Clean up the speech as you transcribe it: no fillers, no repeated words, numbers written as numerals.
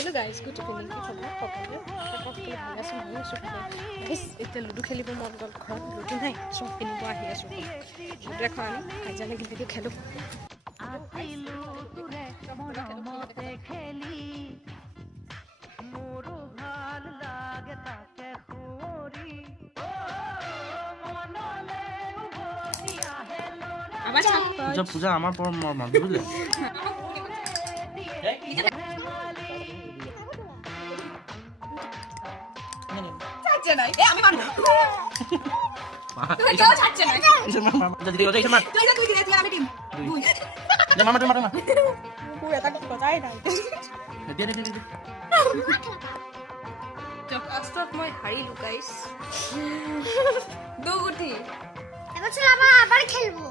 hello' guys good evening কি খবৰ সকলোৰে সকলোৱে ভালে আছোঁ ময়ো আছোঁ গাইজ এতিয়া লুডু খেলিব মন গ'ল ঘৰত লুডু নাই চব কিনিব আহি আছোঁ লুডু এখন আনি কাজিয়া লাগি লাগি খেলোঁ পূজা আমাৰ পৰ মানুহ বুজিলে নাই এ আমি মানো তুই ছাড়ছে না যদি দিও যাই মার তুই দিলে তুই আমি টিম দুই না মামা মার তুই এটা কথাই নাই দে দে দে লাষ্টত মই হাৰিলোঁ গাইছ দুগুটি এবাৰ আবাৰ খেলবো